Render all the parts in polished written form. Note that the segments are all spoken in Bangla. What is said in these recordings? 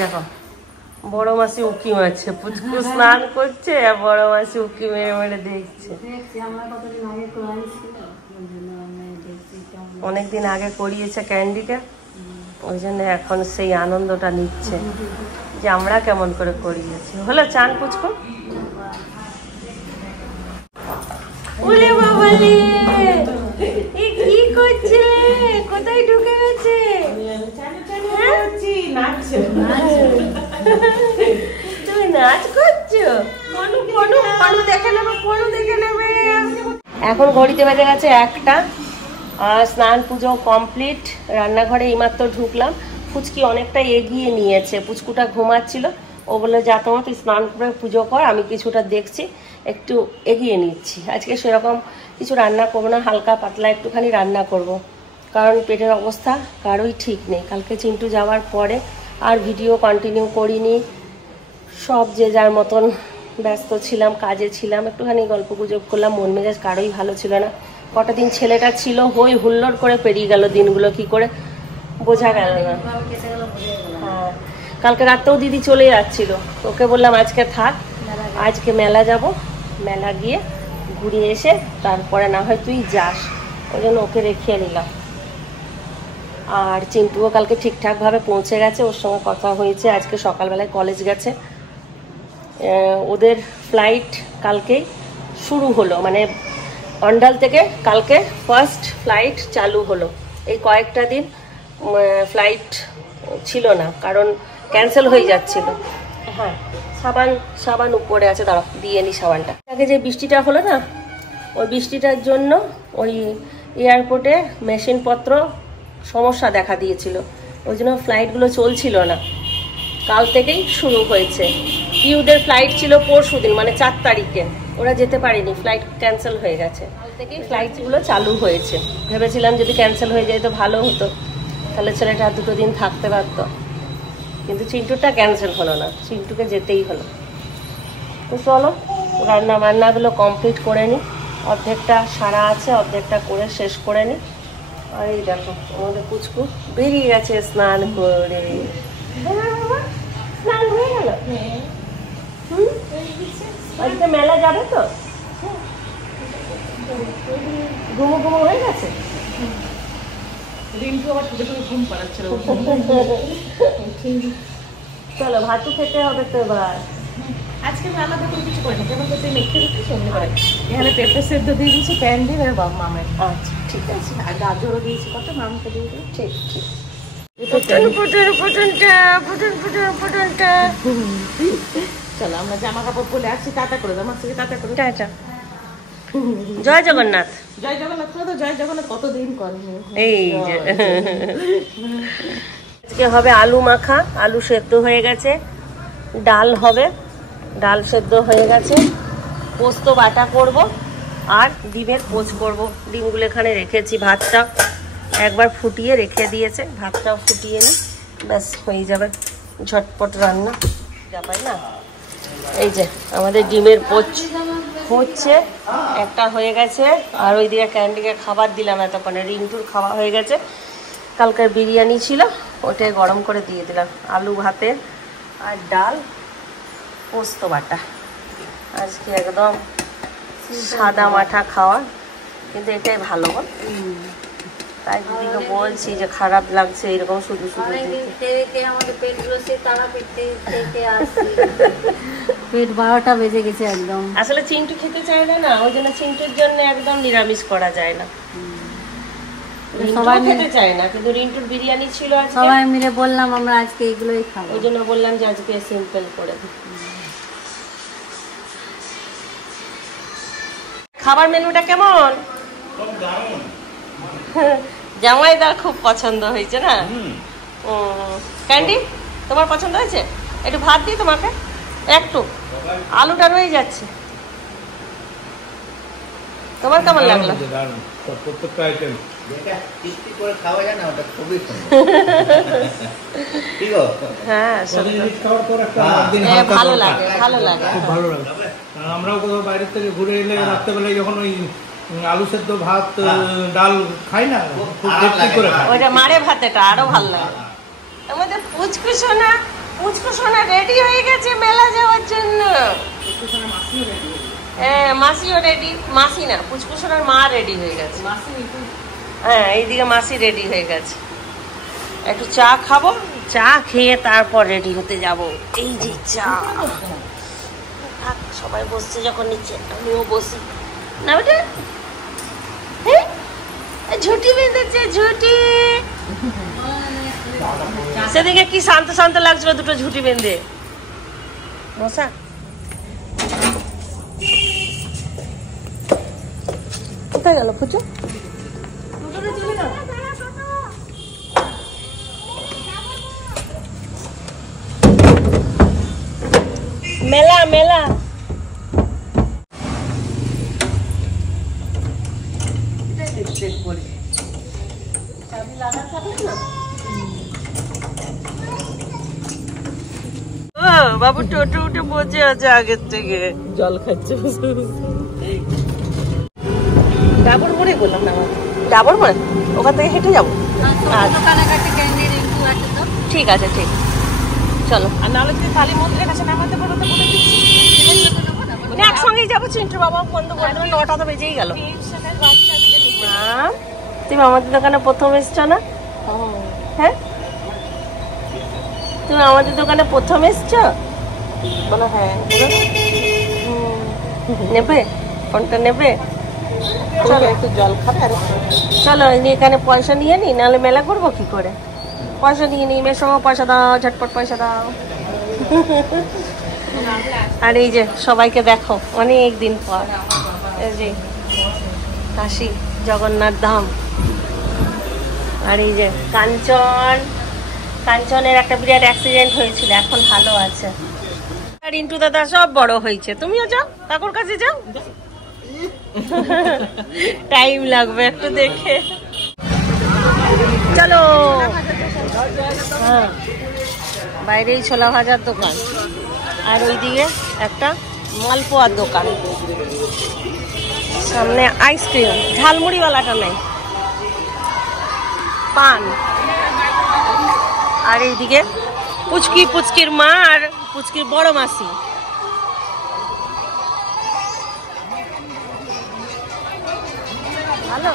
দেখো বড় মাসি উকি মারছে, পুচকু স্নান করছে আর বড় মাসি উকি মেরে মেরে দেখছে। অনেকদিন আগে করিয়েছে ক্যান্ডিকে, ওই জন্য এখন সেই আনন্দটা নিচ্ছে যে আমরা কেমন করে করিয়েছি। হলো চান পুচকু? ওরে বাবা রে, এ কি করছে? কোথায় ঢুকে গেছে? তুমি নাচ করছো? এখন ঘড়িতে বেজে গেছে 1টা, আর স্নান পুজো কমপ্লিট। রান্নাঘরে এইমাত্র ঢুকলাম। পুচকি অনেকটা এগিয়ে নিয়েছে, পুচকুটা ঘুমাচ্ছিল, ও বলে যা তোমার তুই স্নান করে পুজো কর, আমি কিছুটা দেখছি, একটু এগিয়ে নিচ্ছি। আজকে সেরকম কিছু রান্না করবো না, হালকা পাতলা একটুখানি রান্না করব। কারণ পেটের অবস্থা কারোই ঠিক নেই। কালকে চিন্টু যাওয়ার পরে আর ভিডিও কন্টিনিউ করিনি, সব যে যার মতন ব্যস্ত ছিলাম, কাজে ছিলাম, একটুখানি গল্প গুজব করলাম, মন মেজাজ কারোই ভালো ছিল না। কটা দিন ছেলেটা ছিল, হই হুল্লোড় করে পেরিয়ে গেল দিনগুলো, কি করে বোঝা গেল না। হ্যাঁ, কালকে রাতেও দিদি চলে যাচ্ছিল, ওকে বললাম আজকে থাক, আজকে মেলা যাব, মেলা গিয়ে ঘুরে এসে তারপরে না হয় তুই যাস, ওই জন্য ওকে রেখে নিলাম। আর চিন্টুও কালকে ঠিকঠাকভাবে পৌঁছে গেছে, ওর সঙ্গে কথা হয়েছে, আজকে সকালবেলায় কলেজ গেছে। ওদের ফ্লাইট কালকেই শুরু হলো, মানে অন্ডাল থেকে কালকে ফার্স্ট ফ্লাইট চালু হলো। এই কয়েকটা দিন ফ্লাইট ছিল না, কারণ ক্যান্সেল হয়ে যাচ্ছিল। হ্যাঁ, সাবান উপরে আছে, দাঁড়াও দিয়ে নি সাবানটা। আগে যে বৃষ্টিটা হলো না, ওই বৃষ্টিটার জন্য ওই এয়ারপোর্টে মেশিনপত্র সমস্যা দেখা দিয়েছিল, ওই জন্য ফ্লাইটগুলো চলছিল না। কাল থেকেই শুরু হয়েছে। পিউদের ফ্লাইট ছিল পরশু দিন, মানে 4 তারিখে, ওরা যেতে পারেনি, ফ্লাইট ক্যান্সেল হয়ে গেছে। কাল থেকেই ফ্লাইটগুলো চালু হয়েছে। ভেবেছিলাম যদি ক্যান্সেল হয়ে যায় তো ভালো হতো, তাহলে ছেলেটা 2 দিন থাকতে পারতো, কিন্তু চিন্টুটা ক্যান্সেল হলো না, চিন্টুকে যেতেই হলো। তো চলো রান্না বান্নাগুলো কমপ্লিট করে নিই, অর্ধেকটা সারা আছে, অর্ধেকটা করে শেষ করে নিই। আর এই দেখো আমাদের পুচকু বেরিয়ে গেছে স্নান করে। স্নান হয়ে গেল? আজকে মেলা যাবে তো? ঘুমো ঘুমো হয়ে গেছে? চলো ভাতু খেতে হবে তো এবার। আজকে আমি আলাদা করে কিছু করিনি, কেমন করতে মেখে দিচ্ছি সঙ্গে করে এখানে পেঁপে সেদ্ধ দিয়ে দিয়েছি, প্যান দিয়ে আর মামের। আচ্ছা ঠিক আছে, আর গাজরও দিয়েছি কত, মামকে দিয়ে দিই। ঠিক ঠিক। চলো আমরা জামা কাপড় পরে আসছি, টাটা করে দাও মাসিকে, টাটা করে। টাটা। জয় জগন্নাথ। জয় জগন্নাথ করে দাও, জয় জগন্নাথ কতদিন করেনি। এই যে আজকে হবে আলু মাখা, আলু সেদ্ধ হয়ে গেছে, ডাল হবে, ডাল সেদ্ধ হয়ে গেছে, পোস্ত বাটা করব, আর ডিমের পোচ করব। ডিমগুলো এখানে রেখেছি, ভাতটা একবার ফুটিয়ে রেখে দিয়েছে, ভাতটাও ফুটিয়ে নিই, ব্যাস হয়ে যাবে ঝটপট রান্না। ব্যাপার না, এই যে আমাদের ডিমের পোচ হচ্ছে, একটা হয়ে গেছে, আর ওই দিকে ক্যান্ডিকে খাবার দিলাম এতক্ষণে, রিন্টুর খাওয়া হয়ে গেছে, কালকের বিরিয়ানি ছিল ওটাই গরম করে দিয়ে দিলাম। আলু ভাতে আর ডাল, পোস্ত বাটা, আজকে একদম সাদা মাঠা খাওয়া, কিন্তু এটাই ভালো বল। তাই দিদিকে বলছি যে খারাপ লাগছে এরকম শুধু শুধু পেট 12টা বেজে গেছে একদম। আসলে চিন্টু খেতে চায় না, ওই জন্য চিন্টুর জন্য একদম নিরামিষ করা যায় না। সবাই খেতে চায় না, কিন্তু রিন্টুর বিরিয়ানি ছিল, সবাই মিলে বললাম আমরা আজকে এগুলোই খাবো, ওই জন্য বললাম যে আজকে সিম্পল করে দিই। খাবার মেনুটা কেমন? জামাইদার খুব পছন্দ হয়েছে না? ক্যান্ডি তোমার পছন্দ হয়েছে? একটু ভাত দিই তোমাকে, একটু আলুটা রয়ে যাচ্ছে। তোমার কেমন লাগলো? হ্যাঁ ভালো লাগে, ভালো লাগে, খুব ভালো লাগে। আমরাও কোথাও বাইরে থেকে ঘুরে এলে রাত্রেবেলায় যখন ওই আলু সেদ্ধ ভাত ডাল খাই না, খুব তৃপ্তি করে খাই। ওইটা মারে ভাতেটা আরো ভালো লাগে। আমাদের পুচকু সোনা পুচকু সোনা রেডি হয়ে গেছে মেলা যাওয়ার জন্য। হ্যাঁ মাসিও রেডি, মাসি না পুচকু সোনার মা রেডি হয়ে গেছে। হ্যাঁ এইদিকে মাসি রেডি হয়ে গেছে, একটু চা খাবো, চা খেয়ে তারপর রেডি হতে যাব। এই যে চা, থাক সবাই বসছে যখন নিচে আমিও বসি না বেটা। হ্যাঁ ঝুটি বেঁধেছে, ঝুটি। সেদিকে কি শান্ত শান্ত লাগছিল দুটো ঝুটি বেঁধে। মশা কোথায় গেল পুচু? মেলা মেলা বাবু টোটো উঠে বসে আছে আগের থেকে, জল খাচ্ছে। ডাবর মোড়ে বললাম না, ডাবর মোড়ে ওখান থেকে হেঁটে যাবো। ঠিক আছে ঠিক, চলো। আর নাহলে যদি কালী মন্দিরের কাছে নামাতে পারো তো বলে দিচ্ছি, একসঙ্গেই যাবো। চিন্টু বাবা বন্ধ করে দেবে, 9টা তো বেজেই গেল। তুমি আমাদের দোকানে প্রথম এসছো না? হ্যাঁ তুমি আমাদের দোকানে প্রথম এসছো? বলো হ্যাঁ। নেবে কোনটা নেবে? চলো একটু জল খাবে। চলো এখানে পয়সা নিয়ে নি, নাহলে মেলা করবো কি করে। পয়সা নিয়ে নি, মেয়ের সঙ্গে পয়সা দাও, ঝটপট পয়সা দাও। আর এই যে সবাইকে দেখো অনেক দিন পর, এই যে কাশী জগন্নাথ ধাম। আর এই যে কাঞ্চন, কাঞ্চনের একটা বিরাট অ্যাক্সিডেন্ট হয়েছিল, এখন ভালো আছে। আর রিন্টু দাদা সব বড় হয়েছে। তুমিও যাও কাকুর কাছে যাও, টাইম লাগবে একটু দেখে। চলো। হ্যাঁ বাইরেই ছোলা ভাজার দোকান, আর ওইদিকে একটা মালপোয়ার দোকান, সামনে আইসক্রিম, ঝালমুড়িওয়ালাটা নেই, পান। আর এইদিকে পুচকি, পুচকির মা আর পুচকির বড় মাসি। ভালো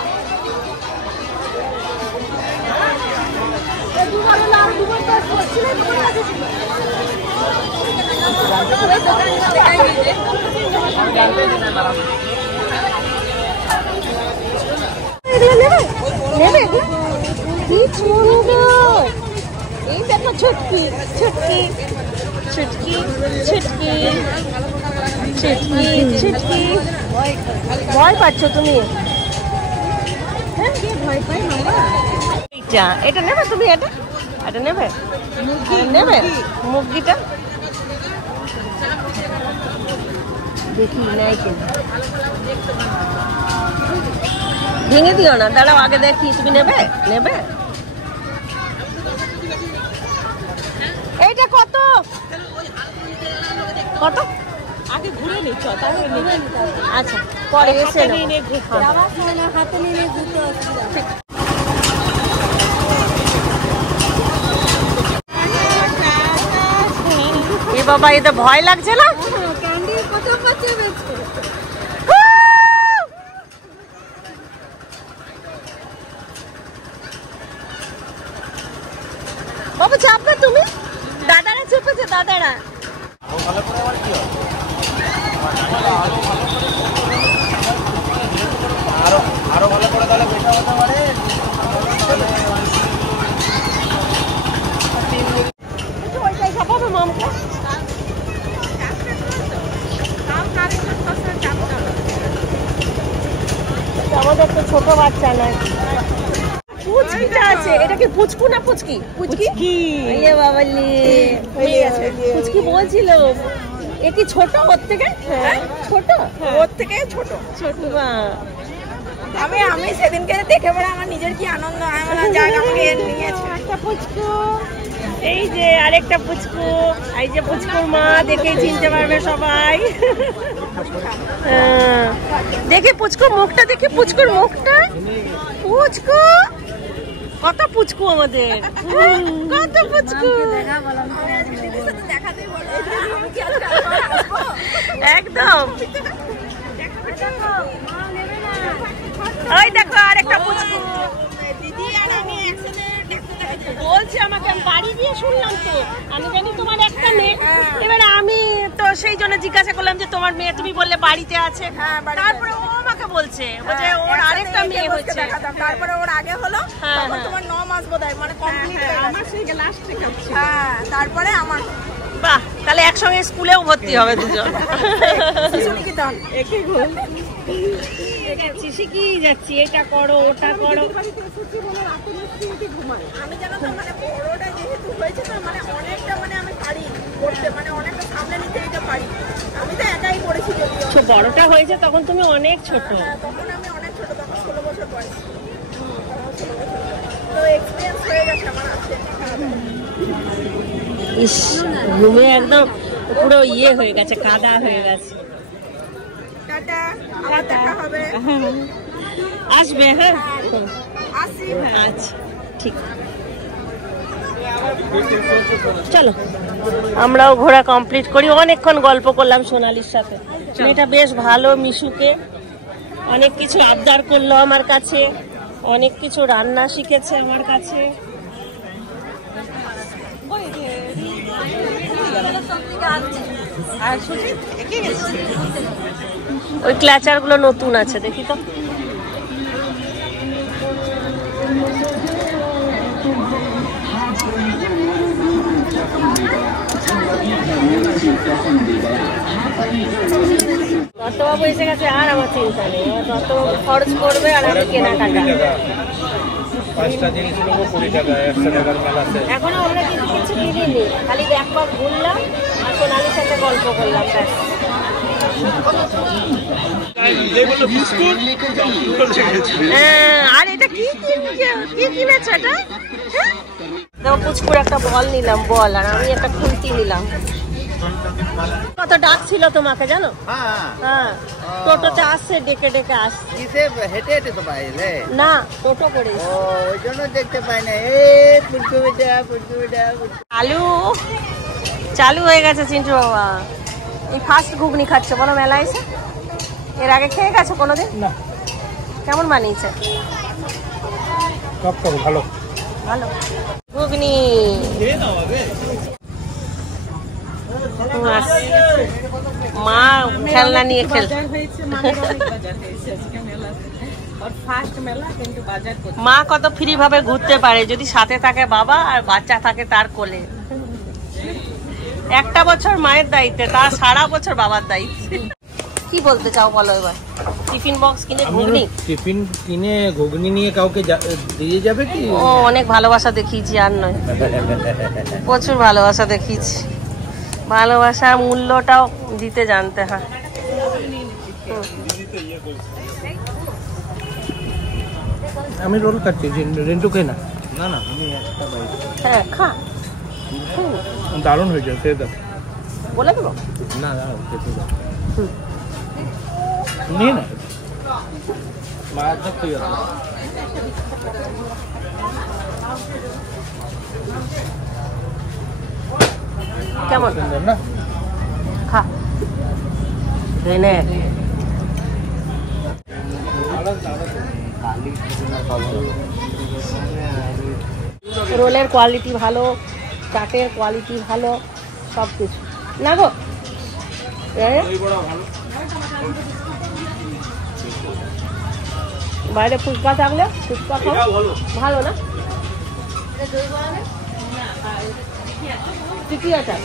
নেবে কি সুন্দর। এই দেখো ছুটকি ছুটকি ছুটকি ছুটকি ছুটকি ছুটকি। ভয় পাচ্ছ তুমি? এটা নেবে তুমি? এটা নেবে? নেবে মুরগিটা? দেখি নেই কিনা, ভেঙে দিও না, দাঁড়াও আগে দেখি। তুমি নেবে? নেবে? এইটা কত কত? আগে ঘুরে নিচ্ছ, আচ্ছা পরে এসে হাতে নিয়ে ঘুরতে। এ বাবা, এতে ভয় লাগছে না? বাবু চাপবে তুমি? দাদারা চেপেছে, দাদারা। আরো ভালো করে তাহলে বেটা হতে পারে। ওইটাই চাপাবে মামকে। আমাদের তো ছোট বাচ্চা নয়। পুচকিটা আছে, এটা কি পুচকু না পুচকি? পুচকি। ইয়ে বাবালি, পুচকি বলছিল। এ কি ছোট ওর থেকে? ছোট ওর থেকে ছোট। ছোট আমি সেদিনকে দেখে পড়ে আমার নিজের কি আনন্দ, একটা পুচকু। এই যে আরেকটা পুচকু, এই যে পুচকুর মা, দেখে চিনতে পারবে সবাই। দেখে পুচকুর মুখটা, দেখে পুচকুর মুখটা। পুচকু কত পুচকু আমাদের, কত পুচকু। একদম ওই দেখো আরেকটা পুচকু বলছে আমাকে, আমি বাড়ি দিয়ে শুনলাম তো, আমি জানি তোমার একটা মেয়ে। এবার আমি তো সেই জন্য জিজ্ঞাসা করলাম যে তোমার মেয়ে, তুমি বললে বাড়িতে আছে। তারপরে ও আমাকে বলছে যে ওর আরেকটা মেয়ে হচ্ছে, তারপরে ওর আগে হলো তোমার 9 মাস বোধহয়, মানে কমপ্লিট হয়ে গেছে। আমার সেই লাস্ট থেকে হ্যাঁ, তারপরে আমার। বাহ, তাহলে একসঙ্গে স্কুলেও ভর্তি হবে দুজন। শিখিয়ে যাচ্ছি, এটা করো ওটা করো। আমি জানো তো, মানে বড়টা যেহেতু হয়েছে না, মানে অনেকটা, মানে আমি পারি করতে, মানে অনেকটা সামনে নিতে নিতে পারি। আমি তো একাই করেছি যদিও। বড়টা হয়েছে তখন তুমি অনেক ছোট। তখন আমি অনেক ছোট, তখন 16 বছর বয়স। তো এক্সপিরিয়েন্স হয়ে গেছে আমার আছে। ইস, ঘুমে একদম পুরো ইয়ে হয়ে গেছে, কাদা হয়ে গেছে। টাটা, আবার দেখা হবে। আসবে? হ্যাঁ আসি। আচ্ছা ঠিক, চলো আমরাও ঘোরা কমপ্লিট করি। অনেকক্ষণ গল্প করলাম সোনালির সাথে, মেয়েটা বেশ ভালো, মিশুকে অনেক কিছু আবদার করলো আমার কাছে, অনেক কিছু রান্না শিখেছে আমার কাছে। ওই ক্ল্যাচার গুলো নতুন আছে, দেখি তো। দত্তবাবু এসে গেছে, আর আমার চিন্তা নেই। দত্তবাবু খরচ করবে আর আমি কেনাকাটা। এখনো আমরা কিন্তু কিছু কিনিনি, খালি একবার ঘুরলাম আর সোনালির সাথে গল্প করলাম। আর এটা কি কিনেছো? এটা দেখো, পুচকুর একটা বল নিলাম, বল, আর আমি একটা খুন্তি নিলাম। কত ডাক ছিল তোমাকে জানো? হ্যাঁ, টোটোতে আসছে, ডেকে ডেকে আসছে। হেঁটে হেঁটে তো পাইলে না, টোটো করে। ওই জন্য দেখতে পাই না। চালু চালু হয়ে গেছে চিন্টু বাবা। এই ফার্স্ট ঘুগনি খাচ্ছে বলো মেলা এসে? এর আগে খেয়ে গেছো কোনোদিন? না। কেমন বানিয়েছে? ভালো ভালো ঘুগনি। মা খেলনা নিয়ে খেলছে। মা কত ফ্রি ভাবে ঘুরতে পারে যদি সাথে থাকে বাবা আর বাচ্চা থাকে তার কোলে। একটা বছর মায়ের দায়িত্বে, তার সারা বছর বাবার দায়িত্বে। কি বলতে চাও বলো এবার? টিফিন বক্স কিনে ঘুগনি, টিফিন কিনে ঘুগনি নিয়ে কাউকে দিয়ে যাবে কি? ও অনেক ভালোবাসা দেখিয়েছি, আর নয় প্রচুর ভালোবাসা দেখিয়েছি। ভালোবাসার মূল্যটাও দিতে জানতে হয়। আমি রোল খাচ্ছি, রেন্টু খাই না। না না, আমি হ্যাঁ খা, দারুণ হয়েছে, খেয়ে দাও। বলে দেবো না দাও, খেতে দাও। নিয়ে না মাছ ধরতে গেছে। কেমন না খা নে। রোলের কোয়ালিটি ভালো, চাটের কোয়ালিটি ভালো, সব কিছু না গো। বাইরে ফুচকা থাকলে ফুচকা খাও, ভালো না? টিকি আছে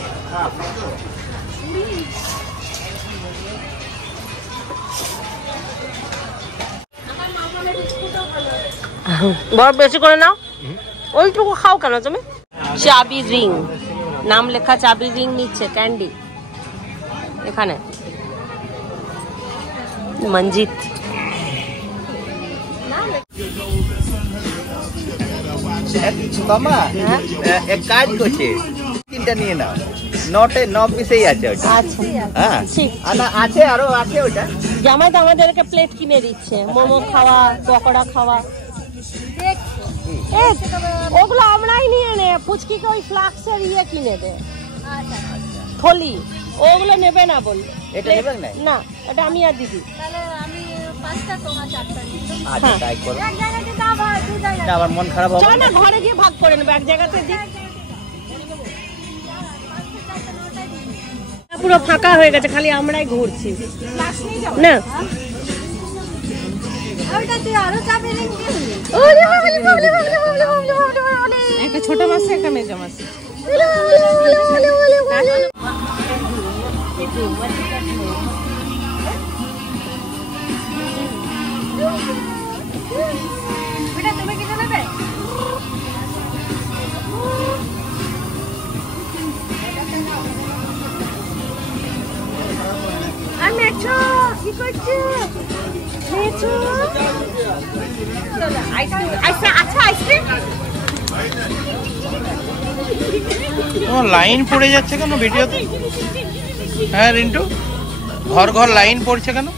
বরফ বেশি করে নাও। ওইটুকু খাও কেন তুমি? চাবি রিং নাম লেখা, চাবি রিং নিচ্ছে ক্যান্ডি এখানে। মঞ্জিত এক কাজ করছে, তিনটা নিয়ে নাও, 9 পিসেই আছে ওটা। আচ্ছা হ্যাঁ আছে, আরো আছে ওটা। জামাই তো আমাদেরকে প্লেট কিনে দিচ্ছে, মোমো খাওয়া, পকোড়া খাওয়া। নাকি? ওগুলো আমরাই নিয়ে নে, ফুচকিকে ওই ফ্লাক্সের কিনে দে থলি, ওগুলো নেবে না বললে। এটা নেবে না? না, এটা আমি আর দিদি। তাহলে আমি 5টা তোমার 4টা নিই। আচ্ছা তাই করো। এক জায়গাতে দাও ভাই, দু জায়গায়। না আমার মন খারাপ হবে চল না, ঘরে গিয়ে ভাগ করে নেবে, এক জায়গাতে দিই। পুরো ফাঁকা হয়ে গেছে, খালি আমরাই ঘুরছি না। ওইটা তুই আরো চাপে রেখে দিবি। একটা ছোট মাছ, একটা মেজো মাছ। তুমি কিছু নেবে? আমি একটু কি করছি লাইন পড়ে যাচ্ছে কেন ভিডিওতে? হ্যাঁ রিন্টু, ঘর ঘর লাইন পড়ছে কেন?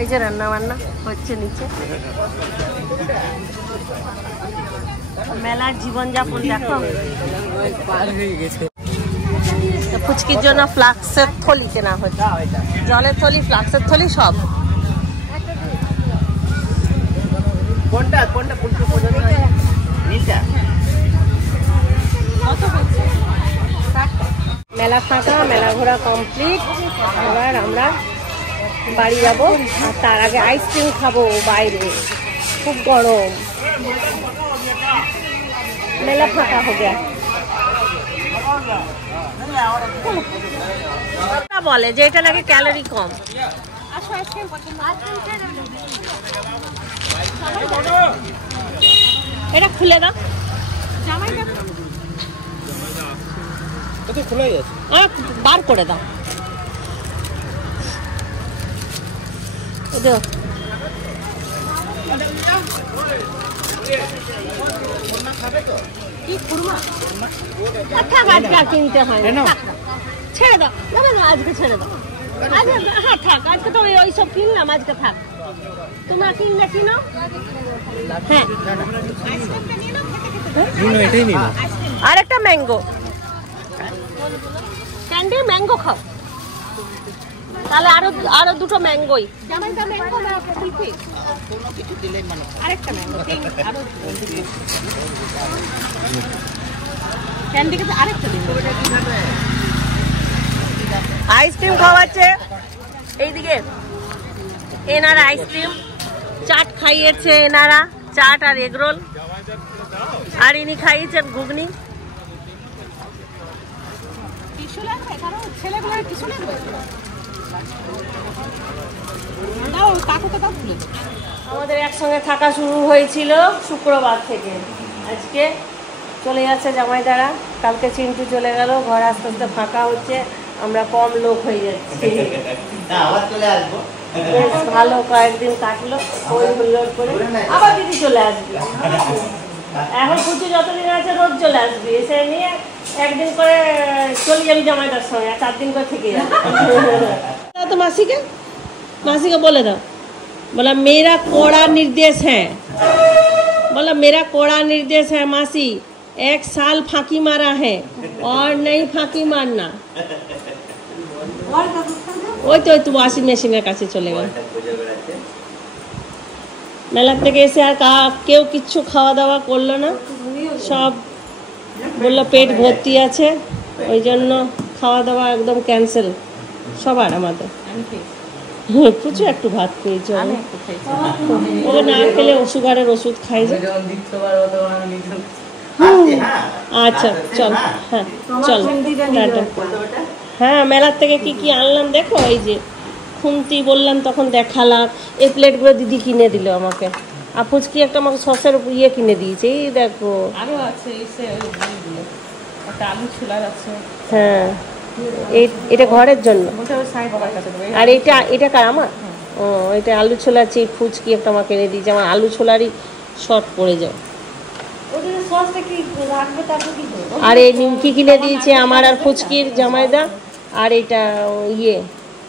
এই যে রান্না বান্না হচ্ছে নিচে, মেলার জীবনযাপন দেখো। ফুচকির জন্য ফ্লাক্সের থলি কেনা হচ্ছে, জলের থলি, ফ্লাক্সের থলি সব। কোনটা কোনটা ফুলকপি পর্যন্ত নীলটা? মেলা ফাঁকা, মেলা ঘোরা কমপ্লিট। এবার আমরা বাড়ি যাবো, আর তার আগে আইসক্রিম খাবো বাইরে, খুব গরম। মেলা ফাঁকা হবে। বলে যে এটা নাকি ক্যালোরি কম। এটা খুলে দাও, খোলাই আছে, বার করে দাও। কিনতে হয় না, ছেড়ে দাও, আজকে ছেড়ে দাও। হ্যাঁ থাক, আজকে তো ওই সব কিনলাম, আজকে থাক। তোমার কিনলে কিনো। হ্যাঁ এটাই নিন। আর একটা ম্যাঙ্গো ক্যান্ডি, ম্যাঙ্গো খাও তাহলে, আরো দুটো ম্যাঙ্গোই। আরেকটা ম্যাঙ্গো, আইসক্রিম খাওয়াচ্ছে এইদিকে এনারা, আইসক্রিম চাট খাইয়েছে এনারা, চাট আর এগরোল, আর ইনি খাইয়েছেন ঘুগনি। আমাদের একসঙ্গে থাকা শুরু হয়েছিল শুক্রবার থেকে, আজকে চলে যাচ্ছে জামাইদারা, কালকে চিন্টু চলে গেল, ঘর আস্তে আস্তে ফাঁকা হচ্ছে, আমরা কম লোক হয়ে যাচ্ছি। আবার চলে আসবো, বেশ ভালো কয়েকদিন কাটলো, ওই হুল্লোড় করে আবার দিদি চলে আসবে। এখন পুজো যতদিন আছে রোজ চলে আসবি, এসে নিয়ে একদিন করে চলে যাবি জামাইদার সঙ্গে, 4 দিন করে থেকে যাবি। তো মাসিকে বলে দাও, बोला मेरा कड़ा निर्देश है, बोला मेरा कड़ा निर्देश है मासी, 1 साल फांकी मारा है और नहीं फांकी मारना। ওই তো ওয়াশিং মেশিনের কাছে চলে গেল। মেলা থেকে এসে আর কেউ কিচ্ছু খাওয়া দাওয়া করলো না, সব বললো পেট ভর্তি আছে, ওই জন্য খাওয়া দাওয়া একদম ক্যান্সেল সবার। আমাদের প্রচুর একটু ভাত খেয়েছে, ওকে না খেলে সুগারের ওষুধ খাই যে। আচ্ছা চল, হ্যাঁ চল টাটা। হ্যাঁ মেলার থেকে কি কি আনলাম দেখো, এই যে খুন্তি বললাম তখন দেখালাম, এই প্লেটগুলো দিদি কিনে দিল আমাকে, আর ফুচকি একটা আমাকে সসের কিনে দিয়েছে, এই দেখো। হ্যাঁ এটা ঘরের জন্য, আর এটা কার? আমার। ও এটা আলু ছোলা চিপ, ফুচকি একটা আমাকে এনে দিয়েছে, আমার আলু ছোলারই শর্ট পড়ে যায়। আর এই নিমকি কিনে দিয়েছে আমার আর ফুচকির জামাইদা, আর এটা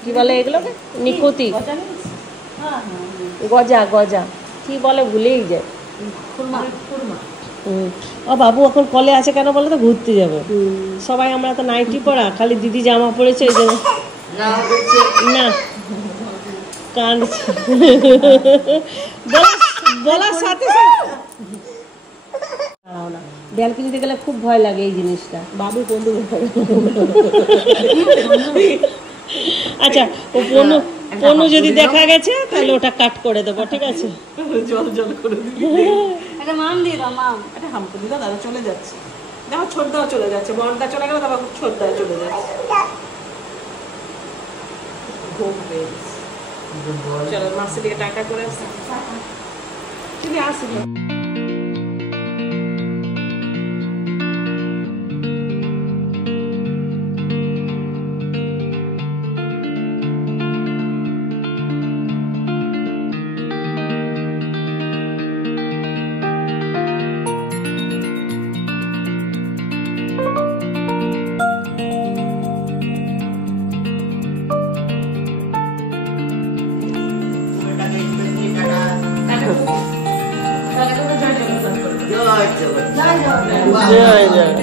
কি বলে এগুলোকে, নিকুতি। গজা গজা কি বলে ভুলেই যায়। ও বাবু এখন কলে আছে কেন বলে তো ঘুরতে যাবে সবাই, আমরা তো নাইটি পরা, খালি দিদি জামা পরেছে ওই জন্য না কাঁদছে বলার সাথে না ব্যালকনিতে গেলে খুব ভয় লাগে এই জিনিসটা। বাবু বন্ধু আচ্ছা ও পনু যদি দেখা গেছে তাহলে ওটা কাট করে দেবো, ঠিক আছে? জল জল করে একটা মাম দিয়ে দাও, মাম। একটা হামকো দিদা দাদা চলে যাচ্ছে, দেখো ছোটদাও চলে যাচ্ছে, বড়দা চলে গেল, তারপর ছোটদাও চলে যাচ্ছে। চলো মাসির দিকে টাকা করে আসি, চলে আসি। জয় জয়